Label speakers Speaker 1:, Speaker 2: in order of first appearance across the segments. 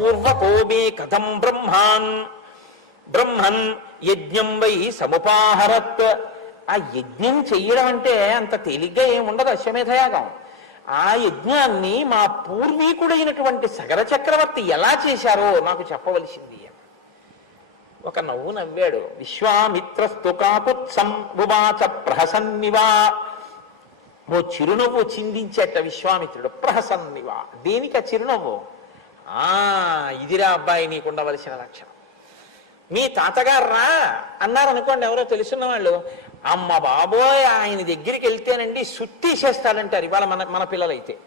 Speaker 1: పూర్వకోమే కథం బ్రహ్మాన్ బ్రహ్మన్ యజ్ఞం వై సముపాహరత్ ఆ యజ్ఞం చెయ్యడం అంటే అంత తేలిగ్గా ఏముండదు అశ్వమేధయాగం ఆ యజ్ఞాన్ని మా పూర్వీకుడైనటువంటి సగర చక్రవర్తి ఎలా చేశారో నాకు చెప్పవలసింది ఒక నవ్వు నవ్వాడు విశ్వామిత్రస్తు కాకుత్సం ప్రహసన్నివా. ఓ చిరునవ్వు చిందించేట విశ్వామిత్రుడు ప్రహసన్నివా. దేనికి ఆ చిరునవ్వు? ఆ ఇదిరా అబ్బాయి నీకు ఉండవలసిన లక్షణం. మీ తాతగారు రా అన్నారు అనుకోండి ఎవరో తెలుసున్న వాళ్ళు అమ్మ బాబోయ్ ఆయన దగ్గరికి వెళ్తేనండి సుత్తీసేస్తాడంటారు ఇవాళ మన మన పిల్లలైతే.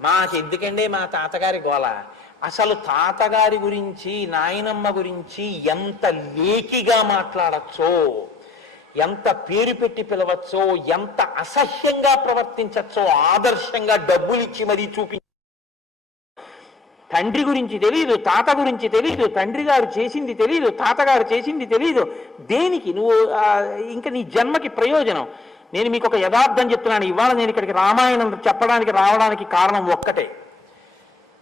Speaker 1: మాకు ఎందుకండి మా తాతగారి గోల? అసలు తాతగారి గురించి నాయనమ్మ గురించి ఎంత లేకిగా మాట్లాడచ్చో ఎంత పేరు పెట్టి పిలవచ్చో ఎంత అసహ్యంగా ప్రవర్తించచ్చో ఆదర్శంగా డబ్బులిచ్చి మరీ చూపి తండ్రి గురించి తెలియదు తాత గురించి తెలియదు తండ్రి గారు చేసింది తెలియదు తాతగారు చేసింది తెలియదు దేనికి? నువ్వు ఇంకా నీ జన్మకి ప్రయోజనం. నేను మీకు ఒక యథార్థం చెప్తున్నాను. ఇవాళ నేను ఇక్కడికి రామాయణం చెప్పడానికి రావడానికి కారణం ఒక్కటే.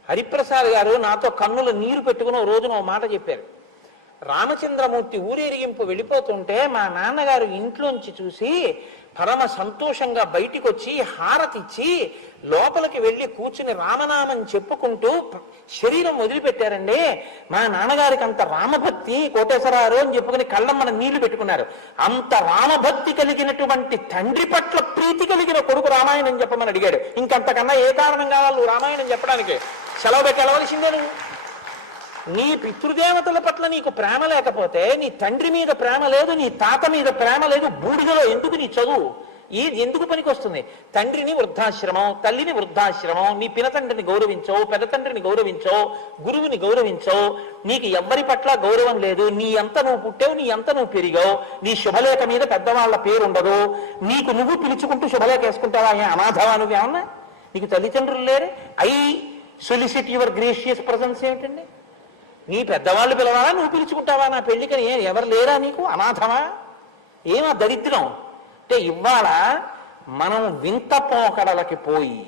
Speaker 1: హరిప్రసాద్ గారు నాతో కన్నుల నీరు పెట్టుకుని ఓ రోజున ఓ మాట చెప్పారు. రామచంద్రమూర్తి ఊరేగింపు వెళ్ళిపోతుంటే మా నాన్నగారు ఇంట్లోంచి చూసి పరమ సంతోషంగా బయటికి వచ్చి హారతిచ్చి లోపలికి వెళ్ళి కూర్చుని రామనామం చెప్పుకుంటూ శరీరం వదిలిపెట్టారండి. మా నాన్నగారికి అంత రామభక్తి కోటేశ్వరారు అని చెప్పుకుని కళ్ళం మన నీళ్ళు పెట్టుకున్నారు. అంత రామభక్తి కలిగినటువంటి తండ్రి పట్ల ప్రీతి కలిగిన కొడుకు రామాయణం చెప్పమని అడిగాడు. ఇంకంతకన్నా ఏ కారణం కావాలి రామాయణం చెప్పడానికి? సెలవు పెట్టి వెళ్ళవలసిందే నువ్వు. నీ పితృదేవతల పట్ల నీకు ప్రేమ లేకపోతే నీ తండ్రి మీద ప్రేమ లేదు నీ తాత మీద ప్రేమ లేదు బూడిదలో ఎందుకు నీ చదువు? ఈ ఎందుకు పనికొస్తుంది? తండ్రిని వృద్ధాశ్రమం తల్లిని వృద్ధాశ్రమం నీ పినతండ్రిని గౌరవించో పెద్ద తండ్రిని గౌరవించో గురువుని గౌరవించో నీకు ఎవ్వరి పట్ల గౌరవం లేదు నీ ఎంత నువ్వు పుట్టావు నీ ఎంత నువ్వు పెరిగావు నీ శుభలేఖ మీద పెద్దవాళ్ళ పేరు ఉండదు నీకు నువ్వు పిలుచుకుంటూ శుభలేఖ వేసుకుంటావా? ఏ అనాథవా నువ్వేమన్నా? నీకు తల్లిదండ్రులు లేరే? I solicit your gracious presence ఏమిటండి? నీ పెద్దవాళ్ళు పిలవాలా నువ్వు పిలుచుకుంటావా? నా పెళ్ళికని ఎవరు లేరా నీకు? అనాథమా? ఏమా దరిద్రం? అంటే ఇవాళ మనం వింత పోకడలకి పోయి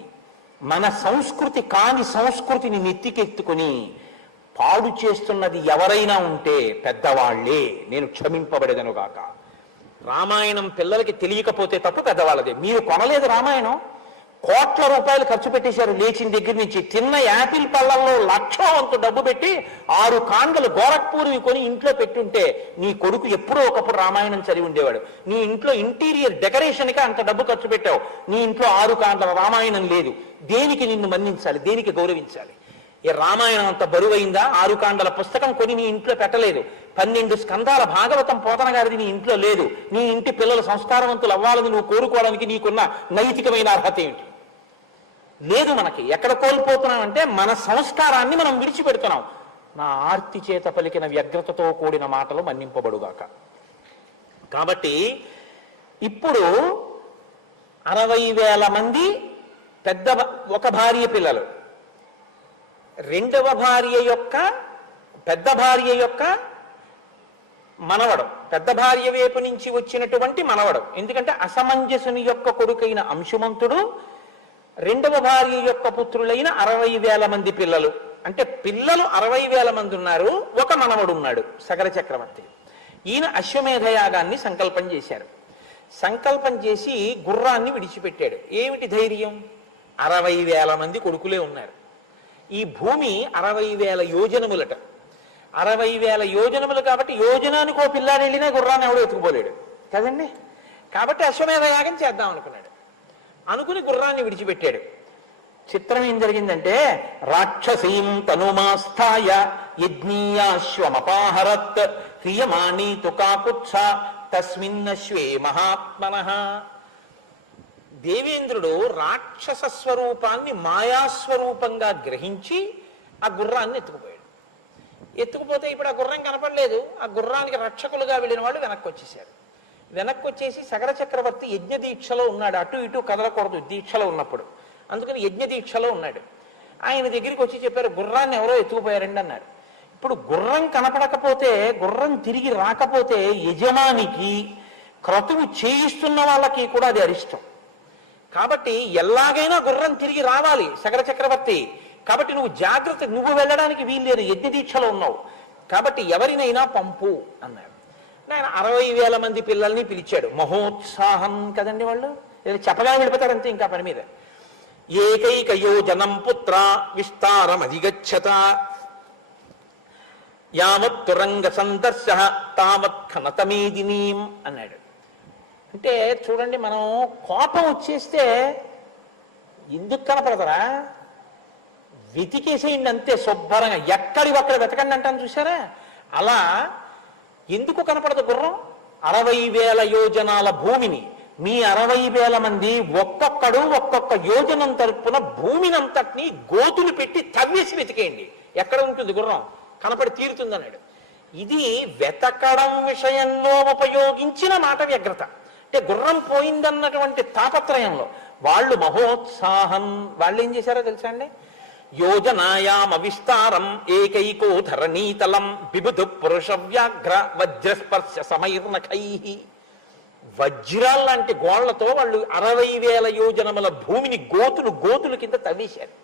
Speaker 1: మన సంస్కృతి కాని సంస్కృతిని నెత్తికెత్తుకుని పాడు చేస్తున్నది ఎవరైనా ఉంటే పెద్దవాళ్ళే. నేను క్షమింపబడేదనుగాక రామాయణం పిల్లలకి తెలియకపోతే తప్పు పెద్దవాళ్ళదే. మీరు కొనలేదు రామాయణం? కోట్ల రూపాయలు ఖర్చు పెట్టేశారు లేచిన దగ్గర నుంచి. తిన్న యాపిల్ పళ్ళల్లో లక్ష వంతు డబ్బు పెట్టి ఆరు కాండలు గోరఖ్పూర్వి కొని ఇంట్లో పెట్టుంటే నీ కొడుకు ఎప్పుడో ఒకప్పుడు రామాయణం చదివి ఉండేవాడు. నీ ఇంట్లో ఇంటీరియర్ డెకరేషన్కి అంత డబ్బు ఖర్చు పెట్టావు. నీ ఇంట్లో ఆరు కాండల రామాయణం లేదు. దేనికి నిన్ను మన్నించాలి? దేనికి గౌరవించాలి? ఈ రామాయణం అంత బరువైందా? ఆరు కాండల పుస్తకం కొని నీ ఇంట్లో పెట్టలేదు. పన్నెండు స్కందాల భాగవతం పోతన గారిది నీ ఇంట్లో లేదు. నీ ఇంటి పిల్లలు సంస్కారవంతులు అవ్వాలని నువ్వు కోరుకోవడానికి నీకున్న నైతికమైన అర్హత ఏమిటి? లేదు మనకి. ఎక్కడ కోల్పోతున్నాం అంటే మన సంస్కారాన్ని మనం విడిచిపెడుతున్నాం. నా ఆర్తి చేత పలికిన వ్యగ్రతతో కూడిన మాటలు మన్నింపబడుగాక. కాబట్టి ఇప్పుడు అరవై వేల మంది పెద్ద ఒక భార్య పిల్లలు. రెండవ భార్య యొక్క పెద్ద భార్య యొక్క మనవడం. పెద్ద భార్య వైపు నుంచి వచ్చినటువంటి మనవడం. ఎందుకంటే అసమంజసుని యొక్క కొడుకైన అంశుమంతుడు రెండవ భార్య యొక్క పుత్రులైన అరవై వేల మంది పిల్లలు. అంటే పిల్లలు అరవై వేల మంది ఉన్నారు ఒక మనవడు ఉన్నాడు సగర చక్రవర్తి. ఈయన అశ్వమేధ యాగాన్ని సంకల్పం చేశారు. సంకల్పం చేసి గుర్రాన్ని విడిచిపెట్టాడు. ఏమిటి ధైర్యం? అరవై వేల మంది కొడుకులే ఉన్నారు. ఈ భూమి అరవై వేల యోజనములట. అరవై వేల యోజనములు కాబట్టి యోజనానికి ఓ పిల్లాడు వెళ్ళినా గుర్రాన్ని ఎవడో ఎత్తుకుపోలేడు. కదండి? కాబట్టి అశ్వమేధ యాగం చేద్దాం అనుకున్నాడు. అనుకుని గుర్రాన్ని విడిచిపెట్టాడు. చిత్రం ఏం జరిగిందంటే రాక్షసీం తనుమాస్థాయ యజ్ఞీయాశ్వమపాహరత్ హ్రియమాణీ తుకాకుత్స తస్మిన్నశ్వే మహాత్మన. దేవేంద్రుడు రాక్షస స్వరూపాన్ని మాయాస్వరూపంగా గ్రహించి ఆ గుర్రాన్ని ఎత్తుకుపోయాడు. ఎత్తుకుపోతే ఇప్పుడు ఆ గుర్రం కనపడలేదు. ఆ గుర్రానికి రక్షకులుగా వెళ్ళిన వాళ్ళు వెనక్కి వచ్చేసారు. వెనక్కి వచ్చేసి సగర చక్రవర్తి యజ్ఞ దీక్షలో ఉన్నాడు. అటు ఇటు కదలకూడదు దీక్షలో ఉన్నప్పుడు. అందుకని యజ్ఞ దీక్షలో ఉన్నాడు. ఆయన దగ్గరికి వచ్చి చెప్పారు గుర్రాన్ని ఎవరో ఎత్తుకుపోయారండి అన్నారు ఇప్పుడు గుర్రం కనపడకపోతే గుర్రం తిరిగి రాకపోతే యజమానికి క్రతువు చేయిస్తున్న వాళ్ళకి కూడా అది అరిష్టం. కాబట్టి ఎలాగైనా గుర్రం తిరిగి రావాలి సగర చక్రవర్తి. కాబట్టి నువ్వు జాగ్రత్త నువ్వు వెళ్ళడానికి వీల్లేదు యజ్ఞ దీక్షలో ఉన్నావు. కాబట్టి ఎవరినైనా పంపు అన్నాడు. ఆయన అరవై వేల మంది పిల్లల్ని పిలిచాడు. మహోత్సాహం కదండి వాళ్ళు? ఏదో చెప్పగా ఇంకా పని మీద. ఏకైక యోజనం పుత్ర విస్తారమధిగచ్చత. యావత్తురంగ సందర్శ తావత్ ఖనతమేదినీం అన్నాడు. అంటే చూడండి మనం కోపం వచ్చేస్తే ఎందుకు కనపడతారా వెతికేసేయండి అంతే శుభ్రంగా. ఎక్కడి ఒక్కడ వెతకండి అంటాను చూసారా అలా ఎందుకు కనపడదు గుర్రం? అరవై వేల యోజనాల భూమిని మీ అరవై వేల మంది ఒక్కొక్కడు ఒక్కొక్క యోజనం తరపున భూమినంతటిని గోతులు పెట్టి తవ్వేసి వెతికేయండి. ఎక్కడ ఉంటుంది గుర్రం? కనపడి తీరుతుంది అన్నాడు ఇది వెతకడం విషయంలో ఉపయోగించిన మాట వ్యగ్రత. అంటే గుర్రం పోయిందన్నటువంటి తాపత్రయంలో వాళ్ళు మహోత్సాహం వాళ్ళు ఏం చేశారో తెలుసా అండి? యోజనాయామవిస్తారం ఏకైకో ధరణీతలం బిబుధు పురుష వ్యాఘ్ర వజ్రస్పర్శ సమైర్నఖై వజ్రాలాంటి గోళ్ళతో వాళ్ళు అరవై వేల యోజనముల భూమిని గోతులు గోతులు కింద తవ్వేశారు.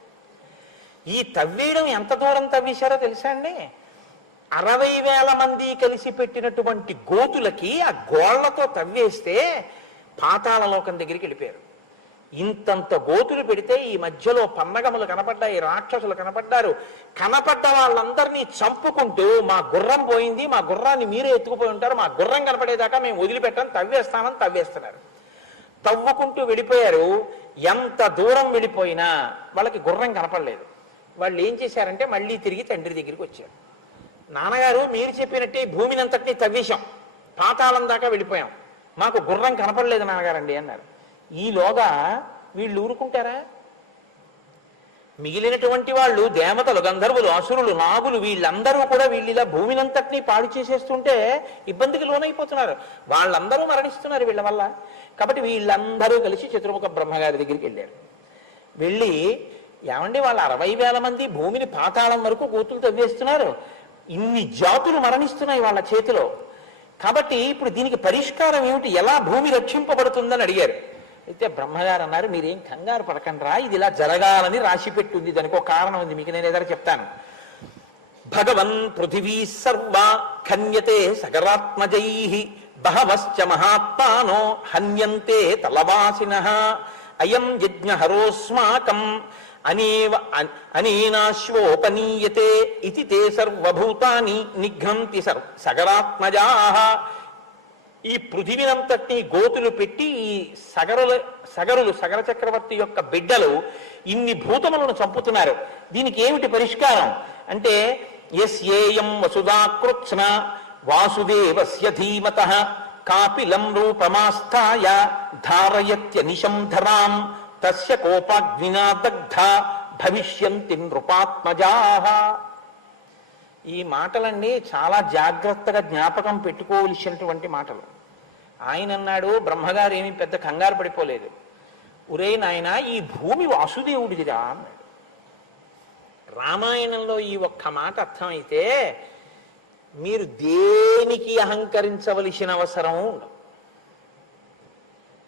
Speaker 1: ఈ తవ్వేయడం ఎంత దూరం తవ్వేశారో తెలుసా అండి? అరవై వేల మంది కలిసి పెట్టినటువంటి గోతులకి ఆ గోళ్ళతో తవ్వేస్తే పాతాళలోకం దగ్గరికి వెళ్ళిపోయారు. ఇంతంత గోతులు పెడితే ఈ మధ్యలో పన్నగములు కనపడ్డాయి రాక్షసులు కనపడ్డారు. కనపడ్డ వాళ్ళందరినీ చంపుకుంటూ మా గుర్రం పోయింది మా గుర్రాన్ని మీరే ఎత్తుకుపోయి ఉంటారు మా గుర్రం కనపడేదాకా మేము వదిలిపెట్టాం తవ్వేస్తామని తవ్వేస్తున్నారు. తవ్వుకుంటూ వెళ్ళిపోయారు ఎంత దూరం వెళ్ళిపోయినా వాళ్ళకి గుర్రం కనపడలేదు. వాళ్ళు ఏం చేశారంటే మళ్ళీ తిరిగి తండ్రి దగ్గరికి వచ్చారు. నాన్నగారు మీరు చెప్పినట్టే ఈ భూమిని అంతటినీ తవ్వేశాం. పాతాళం దాకా వెళ్ళిపోయాం మాకు గుర్రం కనపడలేదు నాన్నగారండి అన్నారు. ఈలోగా వీళ్ళు ఊరుకుంటారా? మిగిలినటువంటి వాళ్ళు దేవతలు గంధర్వులు అసురులు నాగులు వీళ్ళందరూ కూడా వీళ్ళిలా భూమినంతటినీ పాడు చేసేస్తుంటే ఇబ్బందికి లోనైపోతున్నారు. వాళ్ళందరూ మరణిస్తున్నారు వీళ్ళ వల్ల. కాబట్టి వీళ్ళందరూ కలిసి చతుర్ముఖ బ్రహ్మగారి దగ్గరికి వెళ్ళారు. వెళ్ళి ఏమండి వాళ్ళ అరవై వేల మంది భూమిని పాతాళం వరకు కూతులు తవ్వేస్తున్నారు. ఇన్ని జాతులు మరణిస్తున్నాయి వాళ్ళ చేతిలో. కాబట్టి ఇప్పుడు దీనికి పరిష్కారం ఏమిటి? ఎలా భూమి రక్షింపబడుతుందని అడిగారు. అయితే బ్రహ్మగారు అన్నారు మీరేం కంగారు పడకండ్రా ఇది ఇలా జరగాలని రాసి పెట్టుంది. దానికి ఒక కారణం ఉంది మీకు నేను ఏదైనా చెప్తాను. భగవన్ పృథివీ సర్వ ఖన్యతే సగరాత్మజై బహవశ్చ మహాత్మానో హన్యంతే తలవాసిన అయం యజ్ఞహరోస్మాకం అనేవ అనేనాశ్వోపనీయతే ఇది తే సర్వభూతాని నిఘ్నంతి సగరాత్మజా ఈ పృథివినంతటినీ గోతులు పెట్టి ఈ సగరుల సగరులు సగర చక్రవర్తి యొక్క బిడ్డలు ఇన్ని భూతములను చంపుతున్నారు. దీనికి ఏమిటి పరిష్కారం? అంటే ఎస్ ఏయం వసుధాకృత్స్న వాసుదేవస్య ధీమత కాపిలం రూపమాస్థాయ ధారయత్య నిశంధరాం తస్య కోపాగ్నినా దగ్ధ భవిష్యంతి నృపాత్మజాః ఈ మాటలన్నీ చాలా జాగ్రత్తగా జ్ఞాపకం పెట్టుకోవలసినటువంటి మాటలు. ఆయన అన్నాడు బ్రహ్మగారు ఏమి పెద్ద కంగారు పడిపోలేదు. ఉరే నాయన ఈ భూమి వాసుదేవుడిదిరా అన్నాడు. రామాయణంలో ఈ ఒక్క మాట అర్థమైతే మీరు దేనికి అహంకరించవలసిన అవసరం ఉండదు.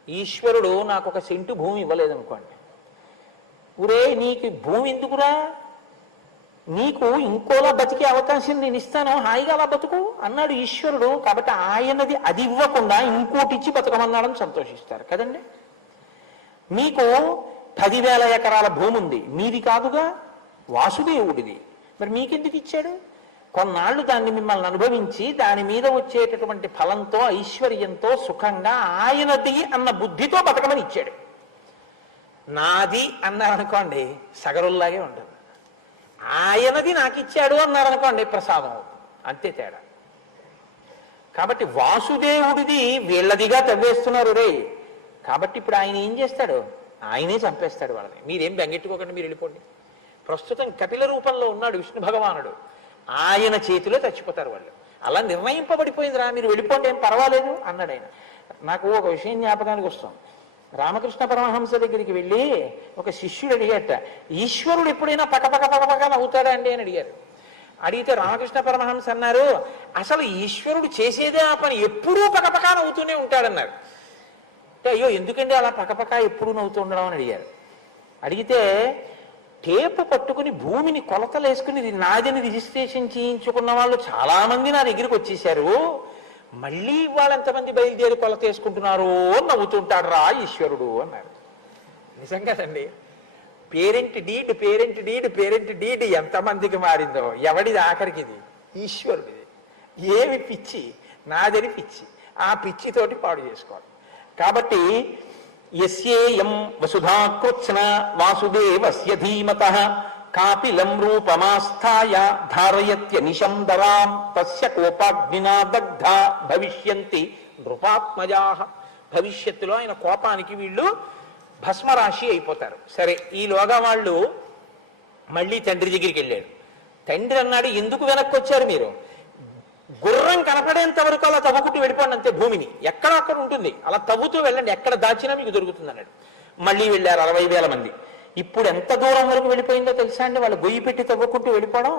Speaker 1: ఈశ్వరుడు నాకు ఒక సెంటు భూమి ఇవ్వలేదనుకోండి. ఉరే నీకు భూమి ఎందుకురా? నీకు ఇంకోలా బతికే అవకాశం నేను ఇస్తాను హాయిగా అలా బతుకు అన్నాడు ఈశ్వరుడు. కాబట్టి ఆయనది అది ఇవ్వకుండా ఇంకోటి ఇచ్చి బతకమన్నాడని సంతోషిస్తారు. కదండి? మీకు పదివేల ఎకరాల భూమి ఉంది. మీది కాదుగా వాసుదేవుడిది. మరి మీకెందుకు ఇచ్చాడు? కొన్నాళ్ళు దాన్ని మిమ్మల్ని అనుభవించి దాని మీద వచ్చేటటువంటి ఫలంతో ఐశ్వర్యంతో సుఖంగా ఆయనది అన్న బుద్ధితో బతకమని ఇచ్చాడు. నాది అన్నారనుకోండి సగరుల్లాగే ఉంటుంది. ఆయనది నాకు ఇచ్చాడు అన్నారనుకోండి ప్రసాదం అవుతుంది. అంతే తేడా. కాబట్టి వాసుదేవుడిది వీళ్ళదిగా తవ్వేస్తున్నారు రే. కాబట్టి ఇప్పుడు ఆయన ఏం చేస్తాడు? ఆయనే చంపేస్తాడు వాళ్ళని. మీరేం బెంగెట్టుకోకండి మీరు వెళ్ళిపోండి. ప్రస్తుతం కపిల రూపంలో ఉన్నాడు విష్ణు భగవానుడు. ఆయన చేతిలో చచ్చిపోతారు వాళ్ళు. అలా నిర్ణయింపబడిపోయింది రా మీరు వెళ్ళిపోండి ఏం పర్వాలేదు అన్నాడు ఆయన. నాకు ఒక విషయం జ్ఞాపకానికి వస్తుంది. రామకృష్ణ పరమహంస దగ్గరికి వెళ్ళి ఒక శిష్యుడు అడిగాట ఈశ్వరుడు ఎప్పుడైనా పకపక పకపక నవ్వుతాడా అండి? అని అడిగారు. అడిగితే రామకృష్ణ పరమహంస అన్నారు అసలు ఈశ్వరుడు చేసేదే ఆ పని ఎప్పుడూ పకపక నవ్వుతూనే ఉంటాడన్నారు. అంటే అయ్యో ఎందుకండి అలా పకపక ఎప్పుడు నవ్వుతూ ఉండడం? అని అడిగారు. అడిగితే టేపు పట్టుకుని భూమిని కొలతలేసుకుని వేసుకుని నాదని రిజిస్ట్రేషన్ చేయించుకున్న వాళ్ళు చాలా మంది నా దగ్గరికి వచ్చేసారు మళ్ళీ వాళ్ళు ఎంతమంది బయలుదేరి కొలత వేసుకుంటున్నారు నవ్వుతుంటాడు రా ఈశ్వరుడు అన్నారు నిజం కదండి. Parent deed parent deed parent deed ఎంతమందికి మారిందో ఎవడిది ఆఖరికిది? ఈశ్వరుడిది. ఏమి పిచ్చి? నాదని పిచ్చి. ఆ పిచ్చితోటి పాడు చేసుకోవాలి. కాబట్టి ఎస్యేయం వసుధాకృత్స్న వాసుదేవస్య ధీమత కాపిలం రూపమాస్థాయ ధారయత్య నిశందరాం తస్య కోపాగ్నినా దగ్ధ భవిష్యంతి నృపాత్మజా. భవిష్యత్తులో ఆయన కోపానికి వీళ్ళు భస్మరాశి అయిపోతారు. సరే ఈలోగా వాళ్ళు మళ్ళీ తండ్రి దగ్గరికి వెళ్ళాడు తండ్రి అన్నాడు ఎందుకు వెనక్కి వచ్చారు మీరు? గుర్రం కనపడేంత వరకు అలా తవ్వుకుంటూ వెళ్ళిపోండి అంతే భూమిని. ఎక్కడ అక్కడ ఉంటుంది? అలా తవ్వుతూ వెళ్ళండి. ఎక్కడ దాచినా మీకు దొరుకుతుంది అన్నాడు. మళ్ళీ వెళ్ళారు అరవై వేల మంది. ఇప్పుడు ఎంత దూరం వరకు వెళ్ళిపోయిందో తెలుసా అండి? వాళ్ళు గొయ్యి పెట్టి తవ్వుకుంటూ వెళ్ళిపోవడం.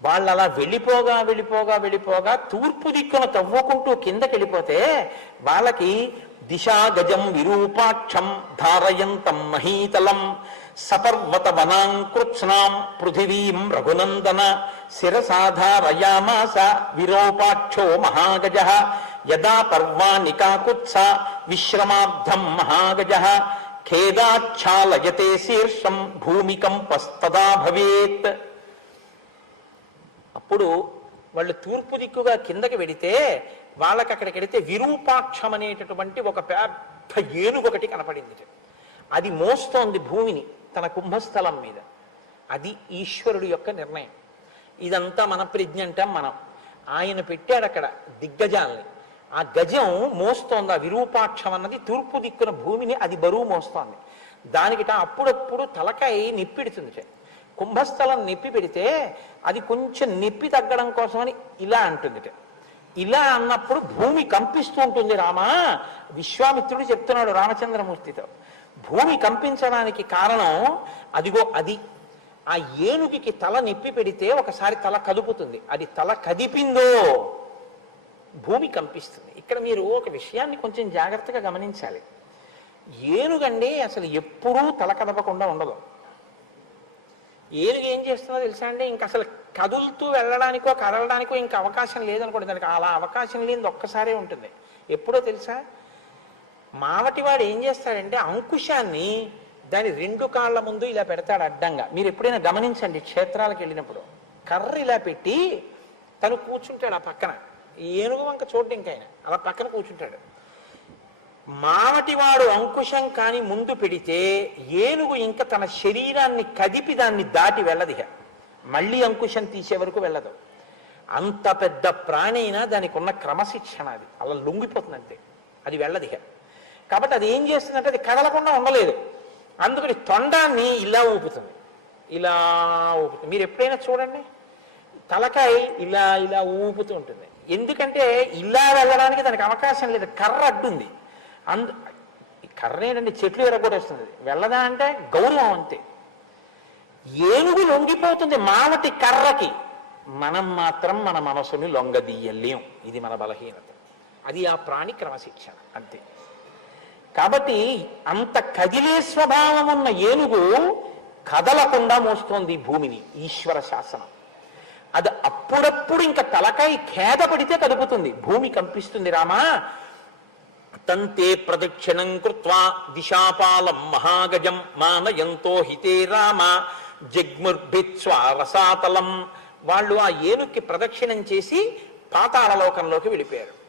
Speaker 1: వాళ్ళు అలా వెళ్ళిపోగా వెళ్ళిపోగా వెళ్ళిపోగా తూర్పు దిక్కున తవ్వుకుంటూ కిందకి వెళ్ళిపోతే వాళ్ళకి దిశా గజం విరూపాక్షం ధారయంతం మహీతలం సపర్వత వనాంకృత్స్నాం పృథివీం రఘునందన శిరసాధారయామాస విరూపాక్షో మహాగజ యదా పర్వాణి కాకుత్స విశ్రమాబ్ధం మహాగజ ఖేదాచ్ఛాలయతే శీర్షం భూమికంపస్తదా భవేత్. అప్పుడు వాళ్ళు తూర్పు దిక్కుగా కిందకి వెడితే వాళ్ళకి అక్కడికి వెడితే విరూపాక్షం అనేటటువంటి ఒక పెద్ద ఏనుగు ఒకటి కనపడింది అది మోస్తోంది భూమిని తన కుంభస్థలం మీద. అది ఈశ్వరుడు యొక్క నిర్ణయం. ఇదంతా మన ప్రజ్ఞ అంటాం మనం. ఆయన పెట్టాడు అక్కడ దిగ్గజాల్ని. ఆ గజం మోస్తోంది ఆ విరూపాక్షం అన్నది తూర్పు దిక్కున భూమిని అది బరువు మోస్తోంది. దానికిట అప్పుడప్పుడు తలకాయ నిప్పిడుతుంది కుంభస్థలం నిప్పి పెడితే అది కొంచెం నిప్పి తగ్గడం కోసమని ఇలా అంటుంది ఇలా అన్నప్పుడు భూమి కంపిస్తూ ఉంటుంది రామా. విశ్వామిత్రుడు చెప్తున్నాడు రామచంద్రమూర్తితో. భూమి కంపించడానికి కారణం అదిగో అది. ఆ ఏనుగుకి తల నిప్పి పెడితే ఒకసారి తల కదుపుతుంది. అది తల కదిపిందో భూమి కంపిస్తుంది. ఇక్కడ మీరు ఒక విషయాన్ని కొంచెం జాగ్రత్తగా గమనించాలి. ఏనుగండి అసలు ఎప్పుడూ తల కదపకుండా ఉండదు. ఏనుగు ఏం చేస్తుందో తెలుసా అండి? ఇంకా అసలు కదులుతూ వెళ్ళడానికో కదలడానికో ఇంకా అవకాశం లేదనుకోండి. దానికి అలా అవకాశం లేనిది ఒక్కసారే ఉంటుంది. ఎప్పుడో తెలుసా? మావటివాడు ఏం చేస్తాడంటే అంకుశాన్ని దాని రెండు కాళ్ళ ముందు ఇలా పెడతాడు అడ్డంగా. మీరు ఎప్పుడైనా గమనించండి క్షేత్రాలకు వెళ్ళినప్పుడు. కర్ర ఇలా పెట్టి తను కూర్చుంటాడు ఆ పక్కన. ఏనుగు వంక చూడండి ఆయన. అలా పక్కన కూర్చుంటాడు. మావటివాడు అంకుశం కాని ముందు పెడితే ఏనుగు ఇంకా తన శరీరాన్ని కదిపి దాన్ని దాటి వెళ్ళదిహ మళ్ళీ అంకుశం తీసే వరకు వెళ్ళదు. అంత పెద్ద ప్రాణైనా దానికి ఉన్న క్రమశిక్షణ అది. అలా లొంగిపోతుంది అంతే అది వెళ్ళదిహ కాబట్టి అది ఏం చేస్తుందంటే అది కదలకుండా ఉండలేదు. అందుకని తొండాన్ని ఇలా ఊపుతుంది. ఇలా ఊపుతుంది. మీరు ఎప్పుడైనా చూడండి. తలకాయ ఇలా ఇలా ఊపుతూ ఉంటుంది. ఎందుకంటే ఇలా వెళ్ళడానికి దానికి అవకాశం లేదు. కర్ర అడ్డుంది. అందు కర్ర ఏంటంటే చెట్లు ఎరగొట్టేస్తుంది వెళ్ళదా అంటే గౌరవం అంతే. ఏనుగు లొంగిపోతుంది మావటి కర్రకి. మనం మాత్రం మన మనసుని లొంగదీయలేం. ఇది మన బలహీనత. అది ఆ ప్రాణి క్రమశిక్షణ. అంతే. కాబట్టి అంత కదిలే స్వభావం ఉన్న ఏనుగు కదలకుండా మోస్తోంది భూమిని. ఈశ్వర శాసనం. అది అప్పుడప్పుడు ఇంకా తలకాయ ఖేద పడితే కదుపుతుంది. భూమి కంపిస్తుంది రామా. తంతే ప్రదక్షిణం కృత్వా దిశాపాలం మహాగజం మానయంతో హితే రామ. జగ్ముర్భిత్స్వ రసాతలం. వాళ్ళు ఆ ఏనుక్కి ప్రదక్షిణం చేసి పాతాళలోకంలోకి వెళ్ళిపోయారు